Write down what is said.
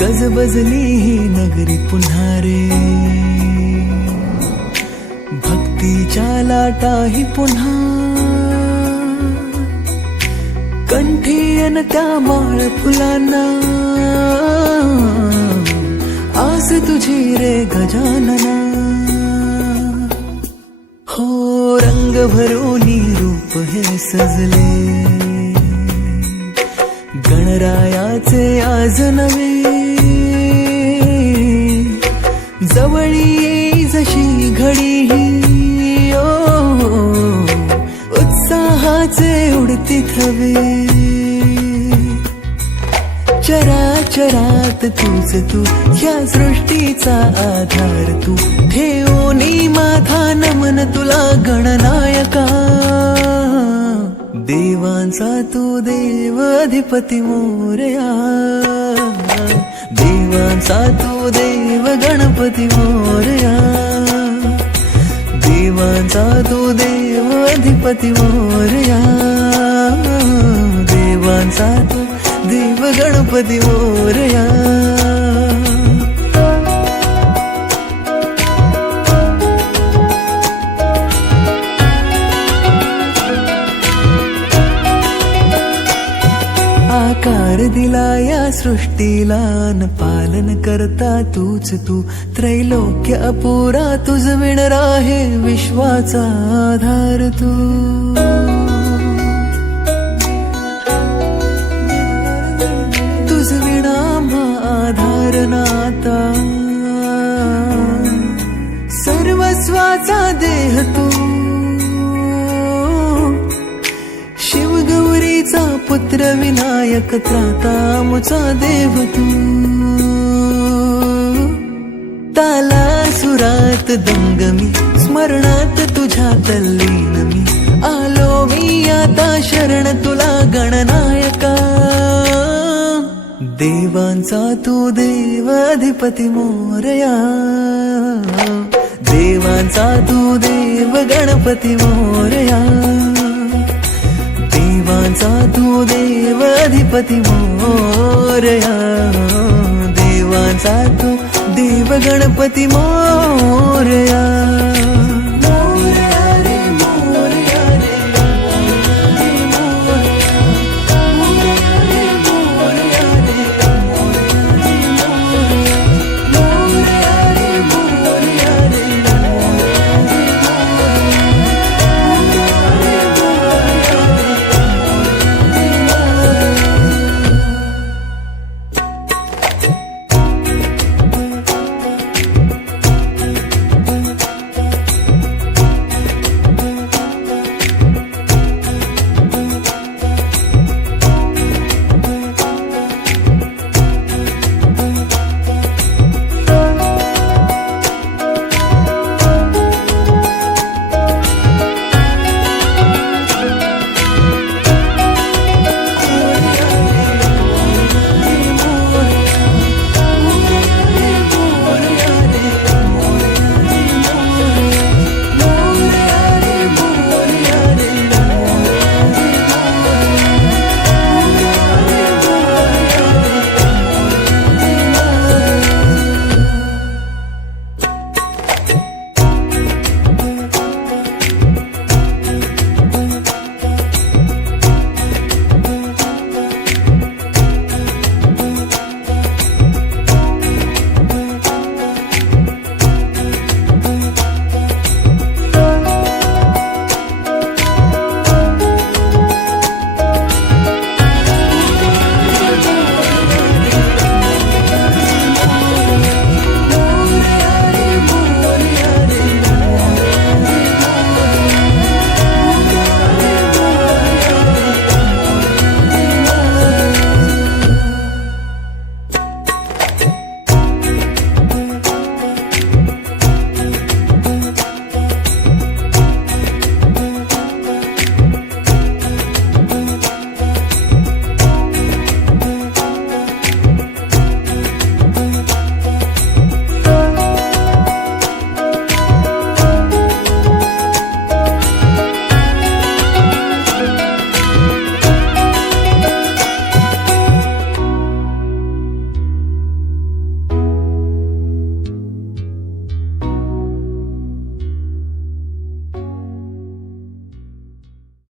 गजबजली ही नगरी पुन्हा रे, भक्तीच्या लाटाही पुन्हा, कंठी अन त्या माळ फुलांना, आस तुझी रे गजानना. हो रंग भरोनी रूप हे सजले, गणरायाचे आज नवे, जवळी येई जशी घडी ही, उत्साहाचे उडती थवे. चराचरात तूच तू, या सृष्टीचा आधार तू, ठेवोनी माझा नमन तुला गणनायका. देवांचा तू देव अधिपती मोरया, देवांचा तू देव गणपती मोरया, देवांचा तू देव अधिपती मोरया, देवांचा तू देव गणपती मोरया. आकार दिला या सृष्टीला न पालन करता तूच तू, त्रैलोक्य अपुरा तुझ विण राहे विश्वाचा आधार तू. तुझ विणा आधार नाता, सर्वस्वाचा देह तू, शिवगौरीचा पुत्र विनायक त्राता मुचा देव तू. ताला सुरात दंगमी, स्मरणात तुझ्या तल्लीन मी, आलो मी आता शरण तुला गणनायका. देवांचा तू देव अधिपती मोरया, देवांचा तू देव गणपती मोरया, देवांचा तू देव अधिपती मोरया, देवांचा तू देव गणपती मोरया.